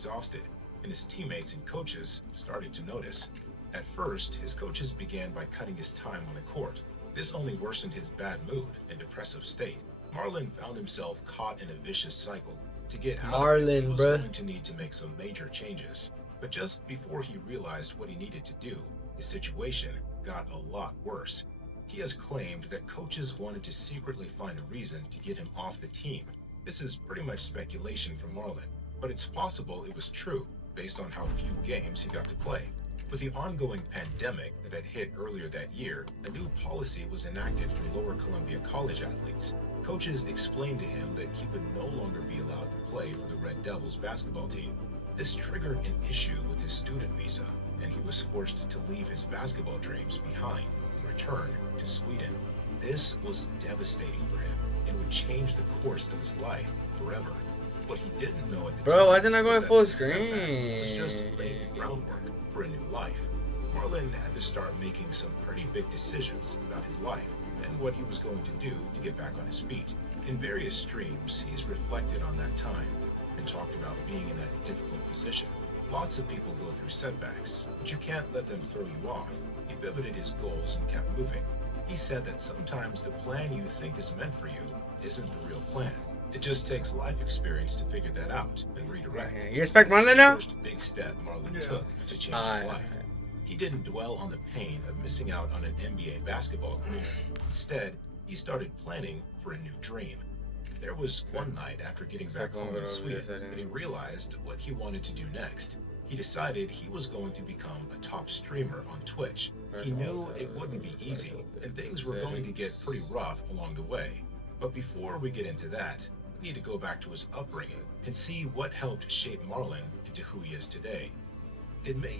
exhausted, and his teammates and coaches started to notice. At first, his coaches began by cutting his time on the court. This only worsened his bad mood and depressive state. Marlon found himself caught in a vicious cycle. To get out of it, he was going to need to make some major changes. But just before he realized what he needed to do, his situation got a lot worse. He has claimed that coaches wanted to secretly find a reason to get him off the team. This is pretty much speculation from Marlon, but it's possible it was true based on how few games he got to play. With the ongoing pandemic that had hit earlier that year, a new policy was enacted for Lower Columbia College athletes. Coaches explained to him that he would no longer be allowed to play for the Red Devils basketball team. This triggered an issue with his student visa, and he was forced to leave his basketball dreams behind and return to Sweden. This was devastating for him and would change the course of his life forever. What he didn't know at the time why isn't I going full was screen? was just laying the groundwork for a new life. Marlon had to start making some pretty big decisions about his life and what he was going to do to get back on his feet. In various streams, he's reflected on that time and talked about being in that difficult position. Lots of people go through setbacks, but you can't let them throw you off. He pivoted his goals and kept moving. He said that sometimes the plan you think is meant for you isn't the real plan. It just takes life experience to figure that out and redirect. You respect Marlon now? That's the first big step Marlon took to change his life. He didn't dwell on the pain of missing out on an NBA basketball career. Instead, he started planning for a new dream. There was one night after getting back home in Sweden that he realized what he wanted to do next. He decided he was going to become a top streamer on Twitch. He knew it wouldn't be easy, and things were going to get pretty rough along the way. But before we get into that, we need to go back to his upbringing and see what helped shape Marlon into who he is today. It may